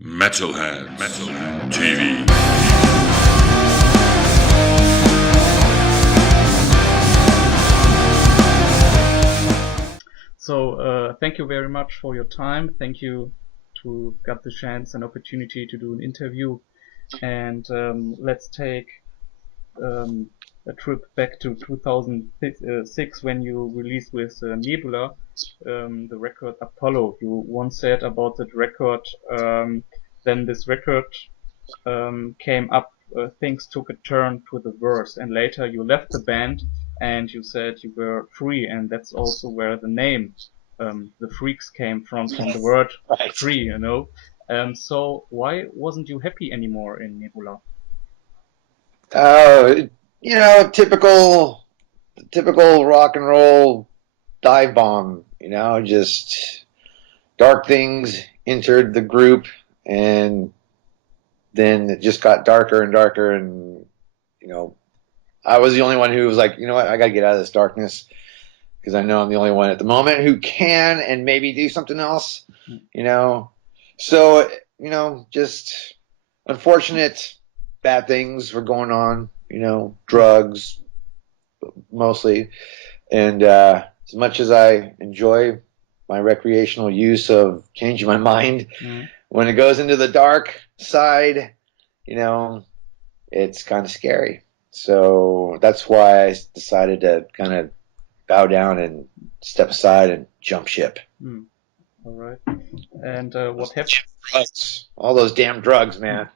Metal-heads.de. So thank you very much for your time. Thank you to got the chance and opportunity to do an interview. And let's take a trip back to 2006 when you released with Nebula the record Apollo. You once said about that record, then this record came up, things took a turn to the worse, and later you left the band and you said you were free, and that's also where the name, the Freaks came from the word Right. free, you know. So why wasn't you happy anymore in Nebula? Typical rock and roll dive bomb. Just dark things entered the group, and then it just got darker and darker. And I was the only one who was like, you know what, I got to get out of this darkness because I know I'm the only one at the moment who can and maybe do something else. So just unfortunate bad things were going on. Drugs mostly. And as much as I enjoy my recreational use of changing my mind, when it goes into the dark side, it's kind of scary. So that's why I decided to kind of bow down and step aside and jump ship. All right. And what happened? Drugs. All those damn drugs, man.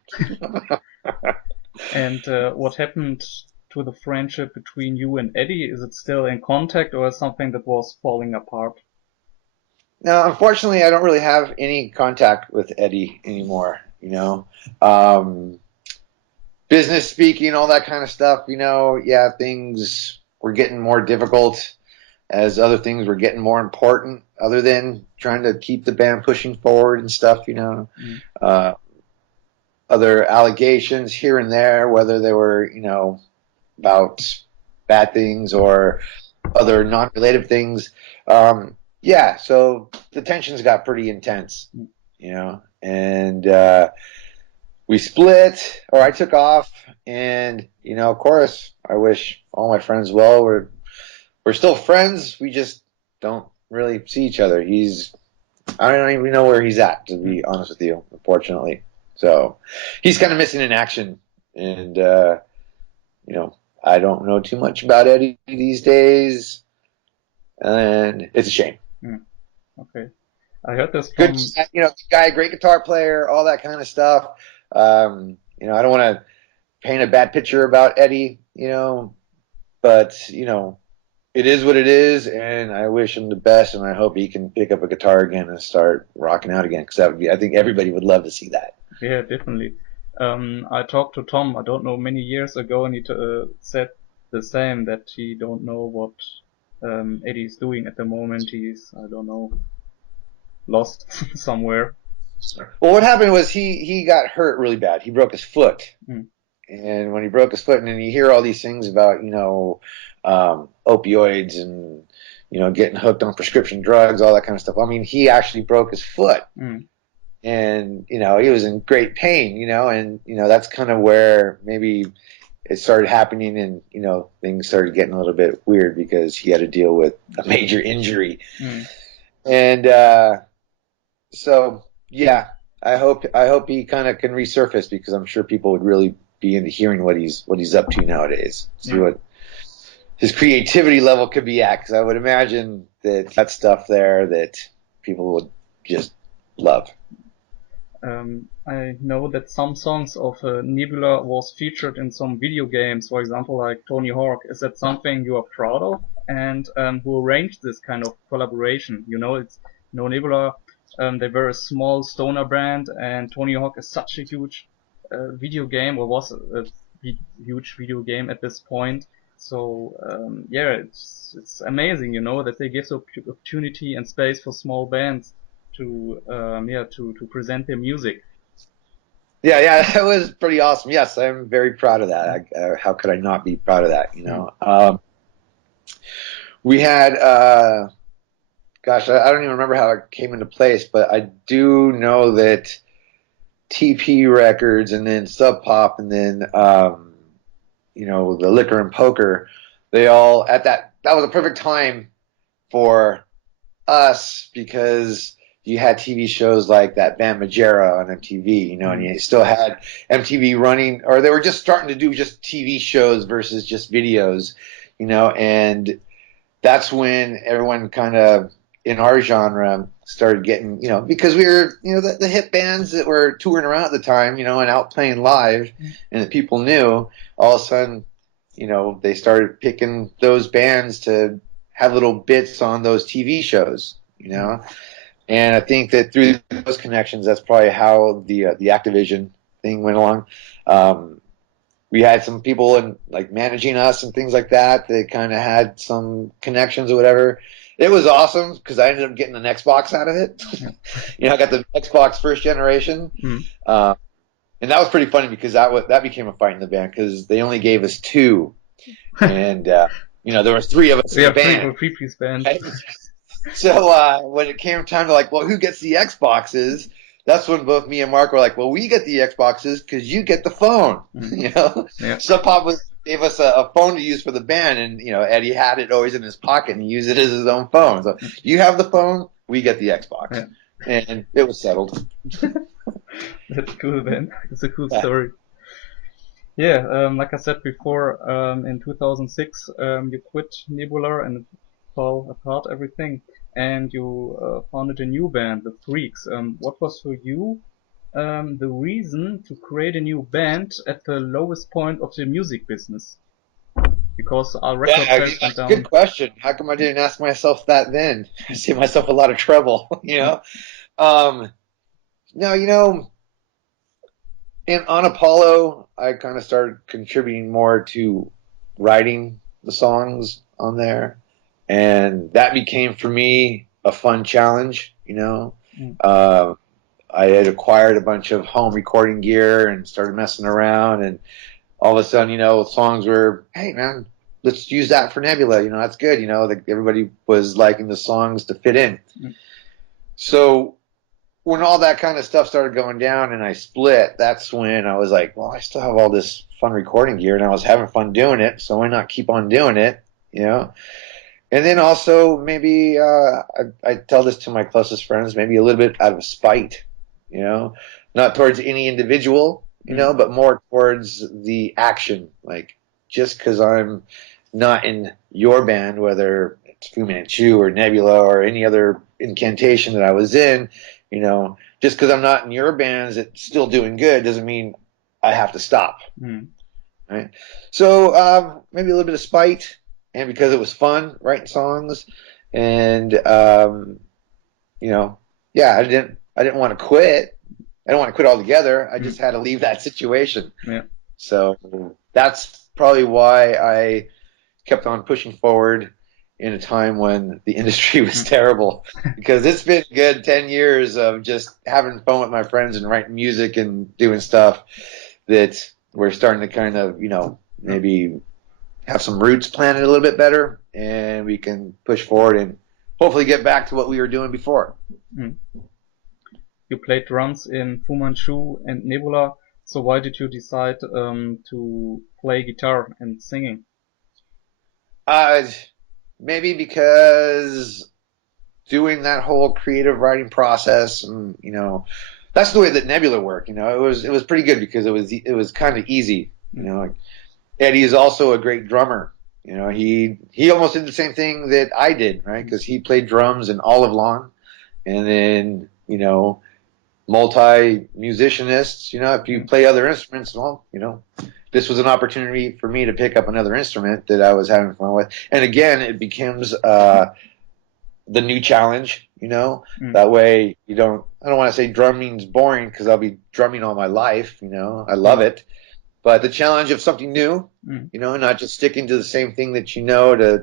And what happened to the friendship between you and Eddie? Is it still in contact, or something that was falling apart? No, unfortunately, I don't really have any contact with Eddie anymore. Business speaking, all that kind of stuff. Things were getting more difficult as other things were getting more important, other than trying to keep the band pushing forward and stuff. Other allegations here and there, whether they were, about bad things or other non-related things. So the tensions got pretty intense, and we split, or I took off, and, of course, I wish all my friends well. We're still friends. We just don't really see each other. I don't even know where he's at, to be honest with you, unfortunately. So he's kind of missing in action, and I don't know too much about Eddie these days, and it's a shame. Okay, I heard this from good, guy, great guitar player, all that kind of stuff. I don't want to paint a bad picture about Eddie, but it is what it is, and I wish him the best, and I hope he can pick up a guitar again and start rocking out again, because I think everybody would love to see that. Yeah, definitely. I talked to Tom, I don't know, many years ago, and he said the same, that he don't know what Eddie's doing at the moment. He's, I don't know, lost somewhere. Well, what happened was he got hurt really bad. He broke his foot. And when he broke his foot, and then you hear all these things about, opioids and, getting hooked on prescription drugs, all that kind of stuff. I mean, he actually broke his foot. And, he was in great pain, and, that's kind of where maybe it started happening, and, things started getting a little bit weird because he had to deal with a major injury. And so, yeah, I hope he kind of can resurface, because I'm sure people would really be into hearing what he's up to nowadays. See what his creativity level could be at, because I would imagine that stuff there that people would just love. I know that some songs of Nebula was featured in some video games, for example, like Tony Hawk. Is that something you are proud of? And who arranged this kind of collaboration? It's Nebula. They were a small stoner band, and Tony Hawk is such a huge video game, or was a huge video game at this point. So it's amazing, that they give the opportunity and space for small bands to present their music. Yeah, that was pretty awesome. Yes, I'm very proud of that. How could I not be proud of that? We had, gosh, I don't even remember how it came into place, but I do know that TP Records, and then Sub Pop, and then the Liquor and Poker. They all that was a perfect time for us because you had TV shows like that band Majera on MTV, and you still had MTV running, or they were just starting to do just TV shows versus just videos, and that's when everyone kind of in our genre started getting, because we were, the hit bands that were touring around at the time, and out playing live and that people knew, all of a sudden, they started picking those bands to have little bits on those TV shows, and I think that through those connections, that's probably how the Activision thing went along. We had some people in like managing us and things like that. They kind of had some connections or whatever. It was awesome because I ended up getting an Xbox out of it. I got the Xbox first generation, and that was pretty funny because that became a fight in the band because they only gave us two, and there were three of us in the band. Three-piece band. Right? So when it came time to who gets the Xboxes? That's when both me and Mark were like, well, we get the Xboxes because you get the phone. Yeah. Sub Pop gave us a phone to use for the band, and Eddie had it always in his pocket and he used it as his own phone. So you have the phone, we get the Xbox, and it was settled. That's cool, man. It's a cool story. Yeah, like I said before, in 2006, you quit Nebula and fell apart everything, and you founded a new band, the Freaks. What was for you the reason to create a new band at the lowest point of the music business? Because our record sales went down. Good question. How come I didn't ask myself that then? I saved myself a lot of trouble, No, on Apollo, I kind of started contributing more to writing the songs on there, and that became for me a fun challenge. I had acquired a bunch of home recording gear and started messing around, and all of a sudden, songs were, hey man, let's use that for Nebula. That's good. Everybody was liking the songs to fit in. So when all that kind of stuff started going down and I split, that's when I was like, well, I still have all this fun recording gear and I was having fun doing it, so why not keep on doing it, And then also maybe I tell this to my closest friends, maybe a little bit out of spite, not towards any individual, but more towards the action. Like, just because I'm not in your band, whether it's Fu Manchu or Nebula or any other incantation that I was in, just because I'm not in your bands, it's still doing good doesn't mean I have to stop. Right? So maybe a little bit of spite, and because it was fun writing songs, and I didn't want to quit. I don't want to quit altogether. I just had to leave that situation. Yeah. So that's probably why I kept on pushing forward in a time when the industry was terrible, because it's been a good 10 years of just having fun with my friends and writing music and doing stuff that we're starting to kind of, maybe have some roots planted a little bit better, and we can push forward and hopefully get back to what we were doing before. You played drums in Fu Manchu and Nebula, so why did you decide to play guitar and singing? Maybe because doing that whole creative writing process, and that's the way that Nebula worked. It was pretty good because it was kind of easy. Like Eddie is also a great drummer. He almost did the same thing that I did, right? Because he played drums in Olive Lawn, and then multi-musicianists. If you play other instruments, well, this was an opportunity for me to pick up another instrument that I was having fun with. And again, it becomes the new challenge, That way I don't want to say drumming's boring because I'll be drumming all my life, I love it. But the challenge of something new, not just sticking to the same thing that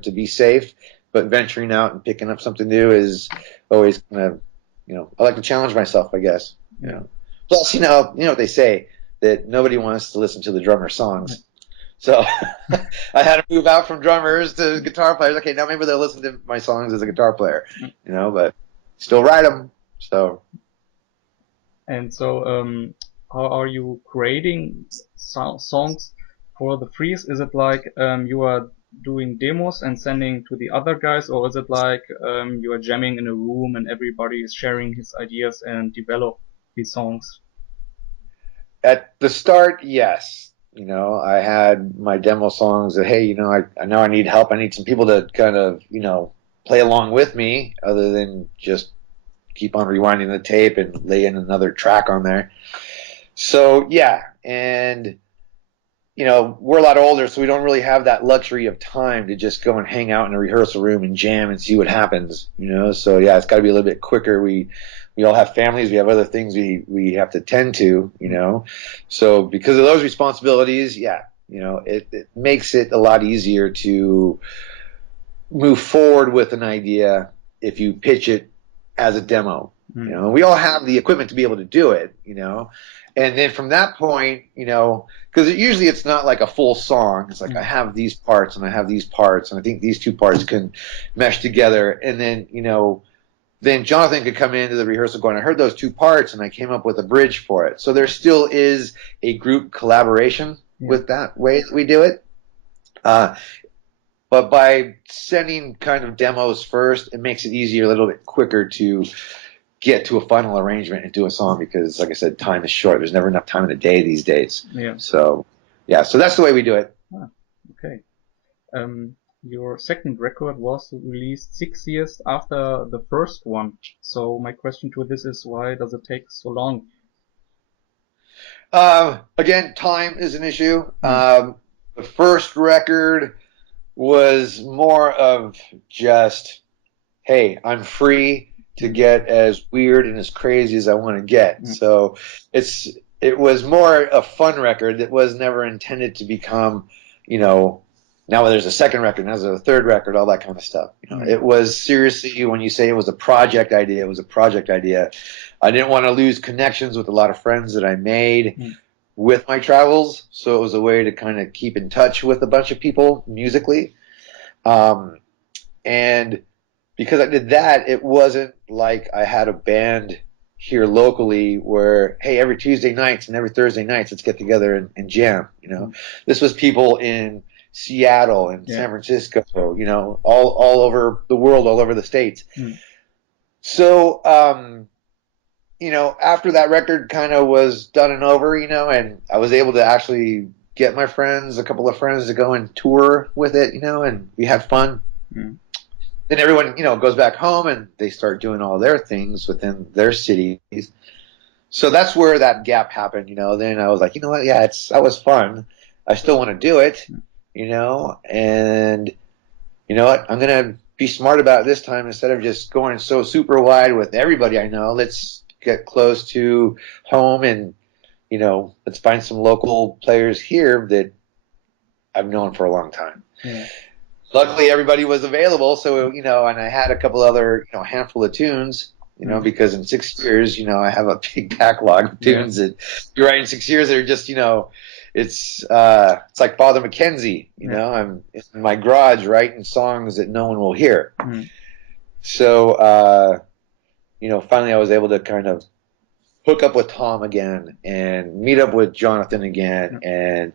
to be safe, but venturing out and picking up something new is always kind of, I like to challenge myself, I guess. Plus, you know what they say, that nobody wants to listen to the drummer songs. So I had to move out from drummers to guitar players. Okay, now maybe they'll listen to my songs as a guitar player, but still write them. So. And so how are you creating songs for the Freeze? Is it like you are doing demos and sending to the other guys, or is it like you are jamming in a room and everybody is sharing his ideas and develop these songs? At the start, yes. I had my demo songs that, hey, I know I need help. I need some people to kind of, play along with me other than just keep on rewinding the tape and lay in another track on there. So, yeah. And, we're a lot older, so we don't really have that luxury of time to just go and hang out in a rehearsal room and jam and see what happens, So, yeah, it's got to be a little bit quicker. We all have families. We have other things we have to tend to, So because of those responsibilities, yeah, it makes it a lot easier to move forward with an idea if you pitch it as a demo. We all have the equipment to be able to do it, and then from that point, because usually it's not like a full song. It's like I have these parts and I have these parts, and I think these two parts can mesh together, and then then Jonathan could come into the rehearsal going, I heard those two parts and I came up with a bridge for it. So there still is a group collaboration with that way that we do it. But by sending kind of demos first, it makes it easier, a little bit quicker to get to a final arrangement and do a song because, like I said, time is short. There's never enough time in a day these days. Yeah. So, yeah, so that's the way we do it. Okay. Your second record was released 6 years after the first one. So my question to this is, why does it take so long? Again, time is an issue. The first record was more of just, hey, I'm free to get as weird and as crazy as I want to get. So it was more a fun record that was never intended to become, now there's a second record, now there's a third record, all that kind of stuff. It was seriously, when you say it was a project idea, it was a project idea. I didn't want to lose connections with a lot of friends that I made with my travels, so it was a way to kind of keep in touch with a bunch of people musically. And because I did that, it wasn't like I had a band here locally where, hey, every Tuesday nights and every Thursday nights, let's get together and jam. This was people in Seattle and San Francisco, all over the world, all over the States. So, after that record kind of was done and over, and I was able to actually get my friends, a couple of friends, to go and tour with it, and we had fun. Then everyone, goes back home and they start doing all their things within their cities. So that's where that gap happened, Then I was like, you know what? Yeah, that was fun. I still want to do it, and you know what? I'm going to be smart about it this time. Instead of just going so super wide with everybody I know, let's get close to home and, let's find some local players here that I've known for a long time. Luckily, everybody was available, so, and I had a couple other, handful of tunes, because in 6 years, I have a big backlog of tunes that you write in 6 years that are just, it's like Father Mackenzie, I'm in my garage writing songs that no one will hear. So, finally I was able to kind of hook up with Tom again and meet up with Jonathan again and,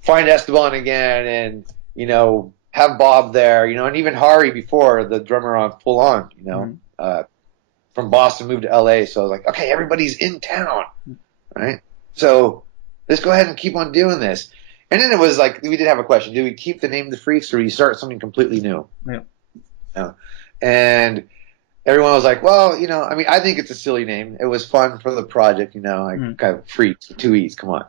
find Esteban again and, have Bob there, and even Hari before, the drummer on Full On, from Boston moved to LA. So I was like, okay, everybody's in town, right? So let's go ahead and keep on doing this. And then it was like, we did have a question. Do we keep the name The Freaks or do you start something completely new? And everyone was like, well, I think it's a silly name. It was fun for the project, kind of Freaks with 2 E's, come on,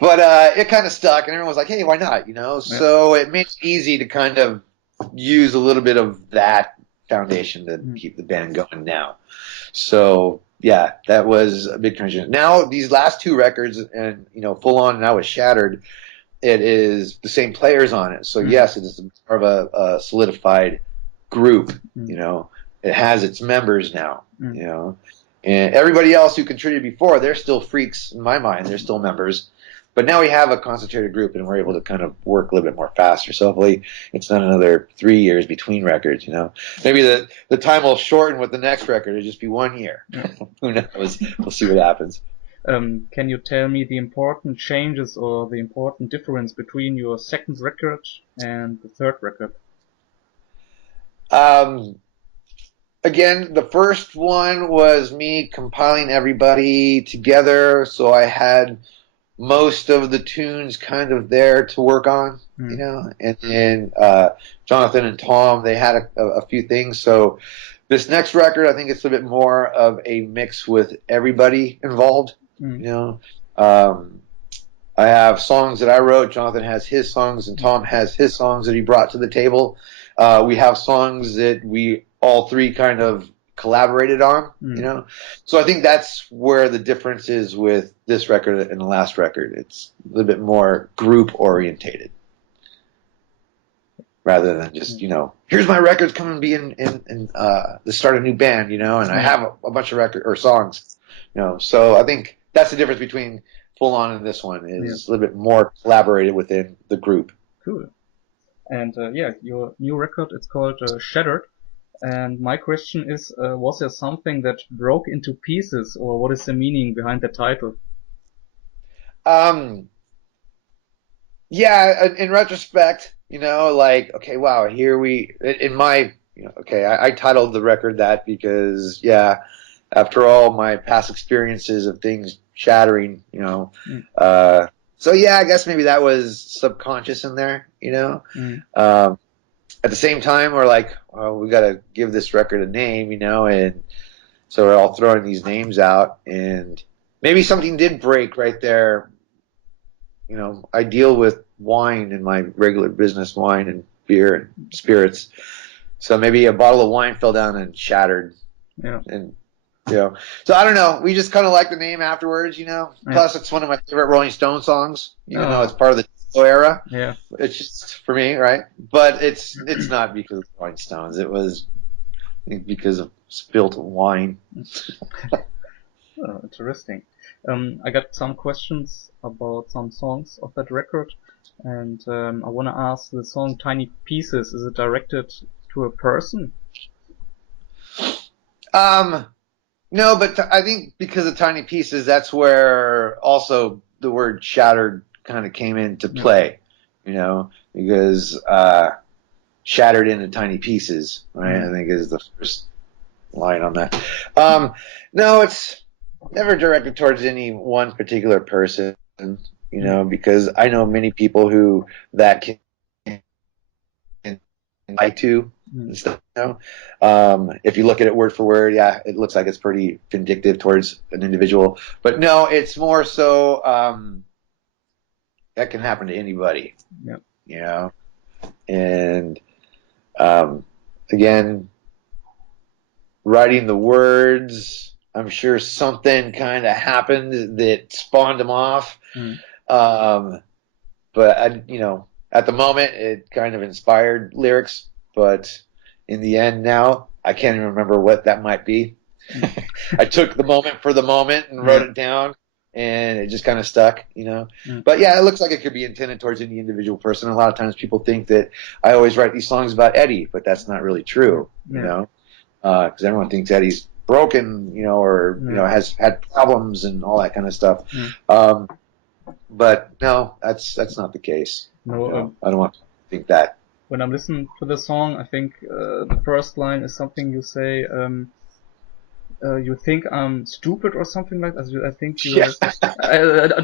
But it kind of stuck, and everyone was like, hey, why not, So it made it easy to kind of use a little bit of that foundation to keep the band going now. So, yeah, that was a big transition. Now, these last two records, and, Full On and now with Shattered, it is the same players on it. So, yes, it is more of a solidified group, It has its members now, And everybody else who contributed before, they're still Freaks in my mind. They're still members. But now we have a concentrated group, and we're able to kind of work a little bit more faster. So hopefully, it's not another 3 years between records. Maybe the time will shorten with the next record. It'll just be 1 year. Yeah. Who knows? We'll see what happens. Can you tell me the important changes or the important difference between your second record and the third record? Again, the first one was me compiling everybody together, so I had most of the tunes kind of there to work on, and then Jonathan and Tom, they had a few things. So this next record, I think it's a bit more of a mix with everybody involved. I have songs that I wrote, Jonathan has his songs, and Tom has his songs that he brought to the table. We have songs that we all three kind of collaborated on, So I think that's where the difference is with this record and the last record. It's a little bit more group orientated rather than just, here's my records, come and be in let's start a new band, and I have a bunch of record or songs, So I think that's the difference between Full On and this one is a little bit more collaborated within the group. Cool. And your new record, it's called Shettered. And my question is, was there something that broke into pieces, or what is the meaning behind the title? Yeah, in retrospect, okay, wow, I titled the record that because, after all my past experiences of things shattering, so I guess maybe that was subconscious in there, At the same time, we're like, well, we got to give this record a name, and so we're all throwing these names out, and maybe something did break right there. I deal with wine in my regular business, wine and beer and spirits. So maybe a bottle of wine fell down and shattered. Yeah. And, so I don't know. We just kind of like the name afterwards, Plus, it's one of my favorite Rolling Stone songs, even though it's part of the era. Yeah. It's just for me, right? But it's not because of the Rolling Stones. It was, I think, because of spilt wine. Oh, interesting. I got some questions about some songs of that record, and I want to ask, the song Tiny Pieces, is it directed to a person? No, but I think because of Tiny Pieces, that's where also the word shattered kind of came into play, because shattered into tiny pieces, right? I think is the first line on that. No, it's never directed towards any one particular person, because I know many people who that can like to and stuff. If you look at it word for word, it looks like it's pretty vindictive towards an individual. But no, it's more so that can happen to anybody. Yep. And again, writing the words, I'm sure something kind of happened that spawned them off. But at the moment, it kind of inspired lyrics, but in the end now, I can't even remember what that might be. I took the moment for the moment and wrote it down, and it just kind of stuck, But it looks like it could be intended towards any individual person. A lot of times people think that I always write these songs about Eddie, but that's not really true, because everyone thinks Eddie's broken, or has had problems and all that kind of stuff. But no, that's not the case. No, I don't want to think that. When I'm listening to the song, I think the first line is something you say. You think I'm stupid or something like that. I think you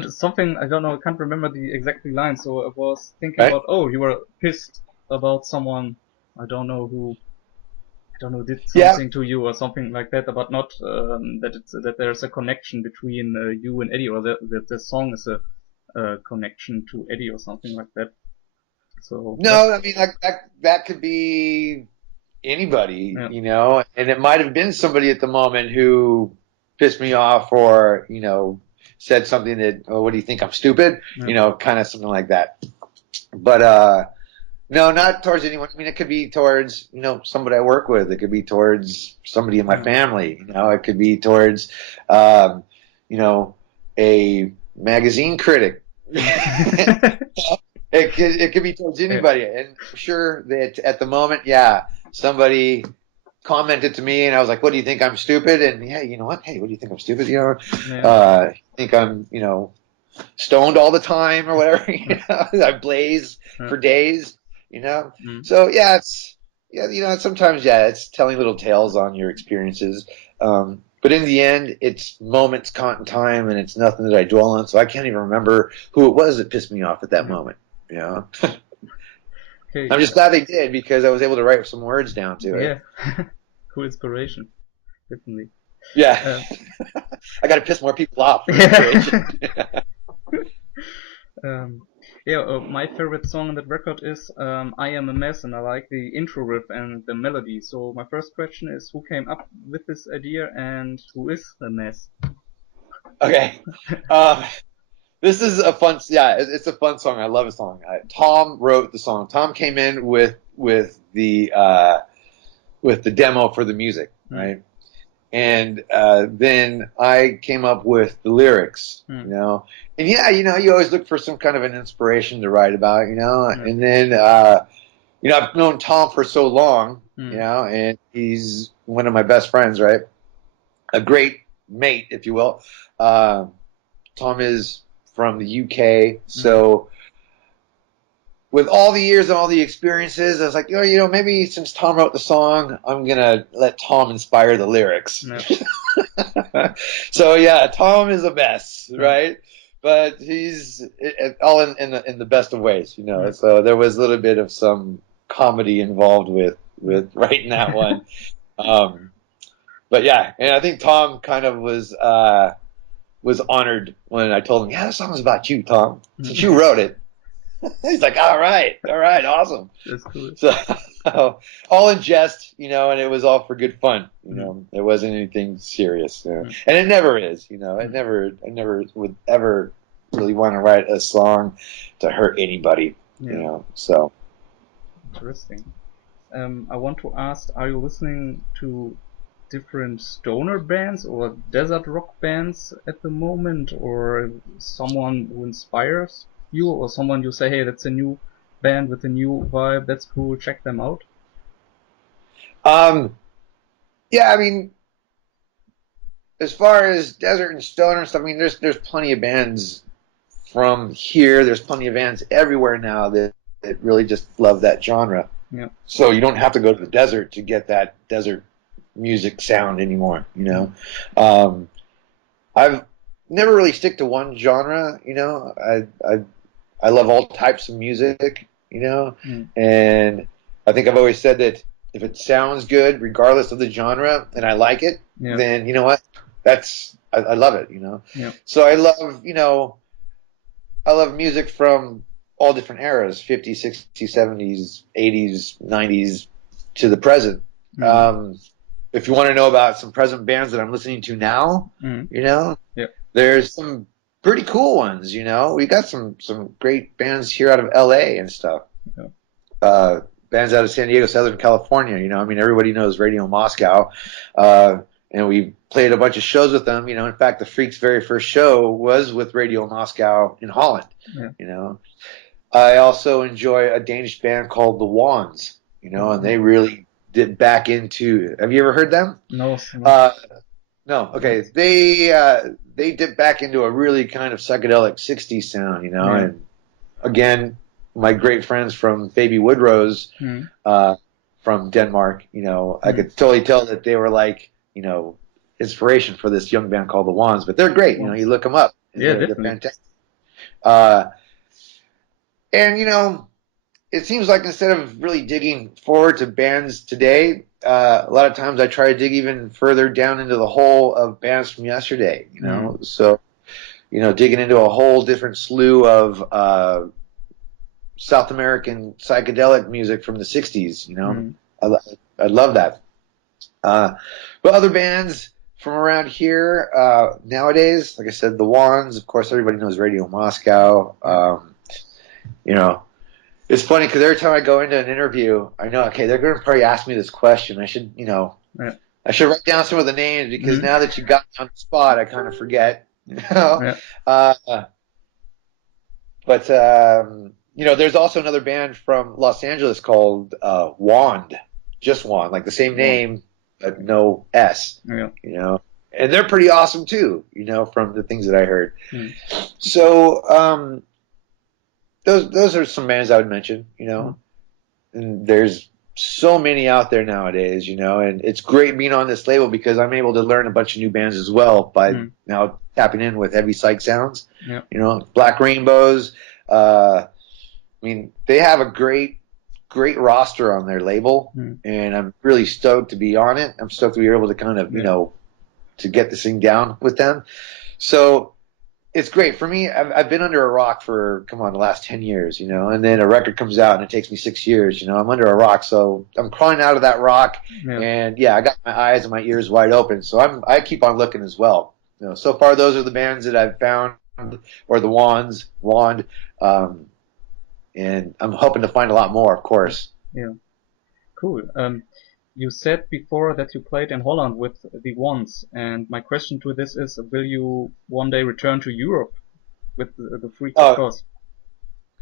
something, I don't know, I can't remember the exact line. So I was thinking about, you were pissed about someone, I don't know who, did something to you or something like that, but not that there's a connection between you and Eddie, or that the song is a connection to Eddie or something like that. So no, I mean that could be anybody, and it might have been somebody at the moment who pissed me off, or said something that, what do you think, I'm stupid, kind of something like that. But no, not towards anyone. I mean, it could be towards somebody I work with. It could be towards somebody in my family. It could be towards a magazine critic. It could be towards anybody, and I'm sure that at the moment, yeah, somebody commented to me, and I was like, "What do you think? I'm stupid?" And yeah, you know what? Hey, what do you think? I'm stupid? Think I'm stoned all the time or whatever? I blaze for days. So yeah, sometimes it's telling little tales on your experiences. But in the end, it's moments caught in time, and it's nothing that I dwell on. So I can't even remember who it was that pissed me off at that moment. Okay. I'm just glad they did, because I was able to write some words down to it. Yeah. Cool inspiration. Definitely. Yeah. I got to piss more people off for inspiration. My favorite song on that record is I Am a Mess, and I like the intro riff and the melody. So my first question is, who came up with this idea, and who is the mess? Okay. This is a fun, it's a fun song. I love a song. Tom wrote the song. Tom came in with the demo for the music, right? And then I came up with the lyrics, and you always look for some kind of an inspiration to write about, and then I've known Tom for so long, and he's one of my best friends, right? A great mate, if you will. Tom is from the UK, so with all the years and all the experiences, I was like, maybe since Tom wrote the song, I'm gonna let Tom inspire the lyrics. So yeah, Tom is a mess, right? But he's all in the best of ways, So there was a little bit of some comedy involved with writing that one. But yeah, and I think Tom kind of was honored when I told him, yeah, that song's about you, Tom, since you wrote it. He's like, all right, awesome. That's cool. So all in jest, and it was all for good fun. It wasn't anything serious, and it never is. I never would ever really want to write a song to hurt anybody. So interesting. I want to ask, are you listening to different stoner bands or desert rock bands at the moment, or someone who inspires you, or someone you say, hey, that's a new band with a new vibe, that's cool, check them out? Yeah, I mean, as far as desert and stoner and stuff, I mean, there's plenty of bands from here. There's plenty of bands everywhere now that really just love that genre. Yeah. So you don't have to go to the desert to get that desert music sound anymore. I've never really stick to one genre. I love all types of music. And I think I've always said that if it sounds good, regardless of the genre, and I like it, then you know what? I love it. So I love music from all different eras, 50s, 60s, 70s, 80s, 90s to the present. If you want to know about some present bands that I'm listening to now, there's some pretty cool ones. We got some great bands here out of LA and stuff. Bands out of San Diego, Southern California. I mean, everybody knows Radio Moscow. And we played a bunch of shows with them. In fact, the Freaks' very first show was with Radio Moscow in Holland. I also enjoy a Danish band called the Wands. And they really did back into. Have you ever heard them? No. No. Okay. They dip back into a really kind of psychedelic '60s sound. And again, my great friends from Baby Woodrose, from Denmark. I could totally tell that they were like, inspiration for this young band called the Wands. But they're great. You look them up. They're fantastic. And it seems like instead of really digging forward to bands today, a lot of times I try to dig even further down into the hole of bands from yesterday. So digging into a whole different slew of South American psychedelic music from the '60s. I love that. But other bands from around here nowadays, like I said, the Wands. Of course, everybody knows Radio Moscow. It's funny because every time I go into an interview, I know, okay, they're going to probably ask me this question. I should, I should write down some of the names because now that you got me on the spot, I kind of forget. but there's also another band from Los Angeles called Wand, just Wand, like the same name but no S. Yeah. And they're pretty awesome too. From the things that I heard. Mm. So those are some bands I would mention. And there's so many out there nowadays. And it's great being on this label because I'm able to learn a bunch of new bands as well by now tapping in with Heavy Psych Sounds. Yeah. Black Rainbows. They have a great roster on their label, and I'm really stoked to be on it. I'm stoked to be able to kind of, to get this thing down with them. So it's great for me. I've been under a rock for the last 10 years, and then a record comes out and it takes me 6 years. I'm under a rock, so I'm crawling out of that rock, and I got my eyes and my ears wide open, so I keep on looking as well. So far those are the bands that I've found, or the Wand, and I'm hoping to find a lot more, of course. Yeah, cool. You said before that you played in Holland with the Wands, and my question to this is, will you one day return to Europe with the Freaks, of course?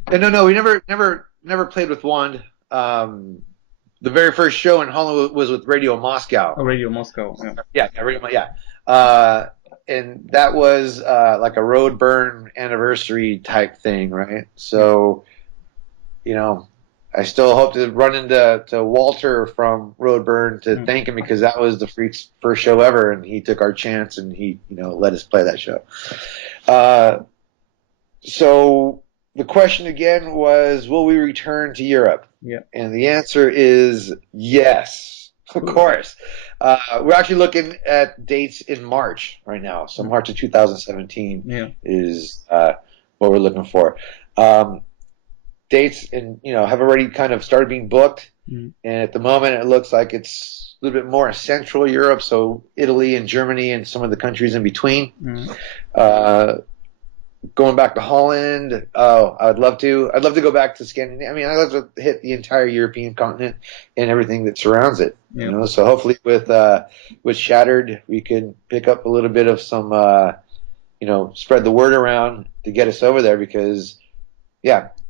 No, we never played with Wand. The very first show in Holland was with Radio Moscow. Oh, Radio Moscow. Yeah. And that was like a road burn anniversary type thing, right? So, I still hope to run into Walter from Roadburn to thank him, because that was the Freaks' first show ever, and he took our chance and he let us play that show. So the question again was, will we return to Europe? Yeah. And the answer is yes, of course. We're actually looking at dates in March right now. So March of 2017 is what we're looking for. Dates have already kind of started being booked, and at the moment it looks like it's a little bit more Central Europe, so Italy and Germany and some of the countries in between. Going back to Holland, I'd love to go back to Scandinavia. I'd love to hit the entire European continent and everything that surrounds it. So hopefully with Shattered we can pick up a little bit of some spread the word around to get us over there, because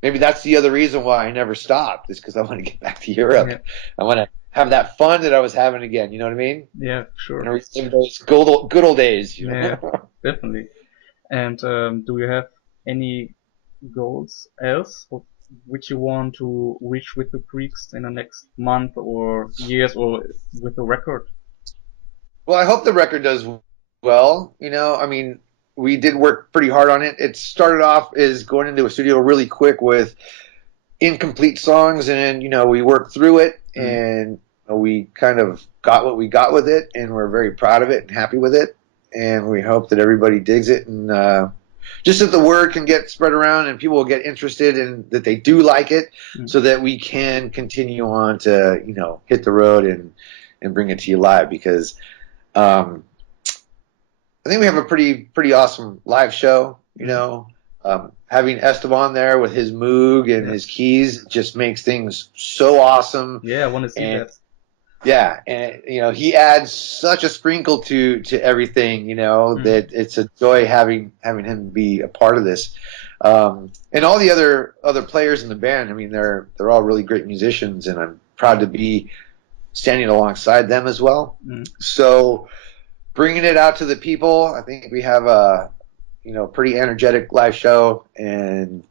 maybe that's the other reason why I never stopped, is because I want to get back to Europe. Yeah. I want to have that fun that I was having again. You know what I mean? Yeah, sure. And relive those good old days. Yeah, definitely. And do you have any goals else which you want to reach with the Freaks in the next month or years, or with the record? Well, I hope the record does well. We did work pretty hard on it. It started off as going into a studio really quick with incomplete songs, and we worked through it, and we kind of got what we got with it, and we're very proud of it and happy with it, and we hope that everybody digs it, and just that the word can get spread around and people will get interested and that they do like it, so that we can continue on to hit the road and bring it to you live, because I think we have a pretty awesome live show. Having Esteban there with his Moog and his keys just makes things so awesome. Yeah, I want to see that. Yeah, and he adds such a sprinkle to everything. That it's a joy having him be a part of this. And all the other players in the band. They're all really great musicians, and I'm proud to be standing alongside them as well. So, bringing it out to the people, I think we have a pretty energetic live show, and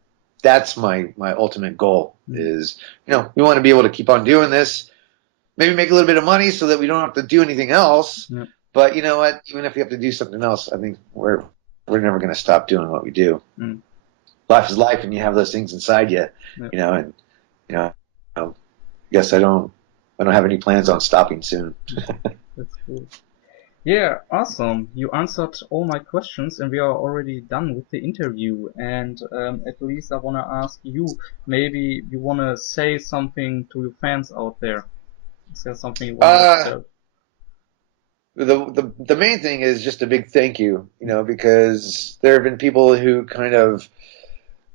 that's my ultimate goal. Is we want to be able to keep on doing this, maybe make a little bit of money so that we don't have to do anything else. But you know what? Even if we have to do something else, I think we're never going to stop doing what we do. Life is life, and you have those things inside you. And I guess I don't have any plans on stopping soon. That's cool. Yeah, awesome. You answered all my questions, and we are already done with the interview. And at least I want to ask you, maybe you want to say something to your fans out there. Is there something you want to say? The main thing is just a big thank you, because there have been people who kind of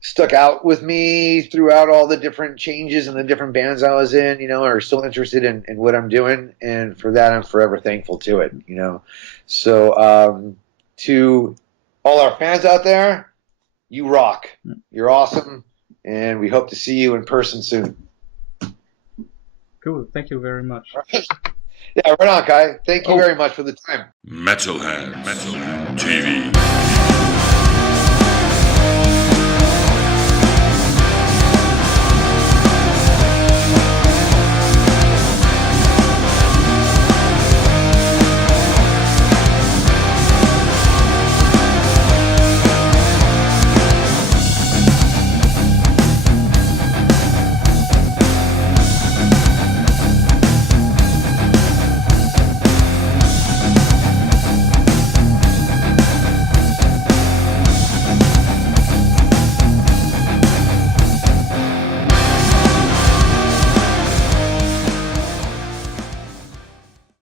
stuck out with me throughout all the different changes and the different bands I was in, are still interested in what I'm doing. And for that, I'm forever thankful to it, So, to all our fans out there, You rock. You're awesome, and we hope to see you in person soon. Cool. Thank you very much. Yeah, right on, Kai. Thank you very much for the time. Metalheads TV.